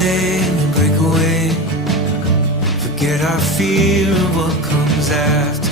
day and break away. Forget our fear of what comes after.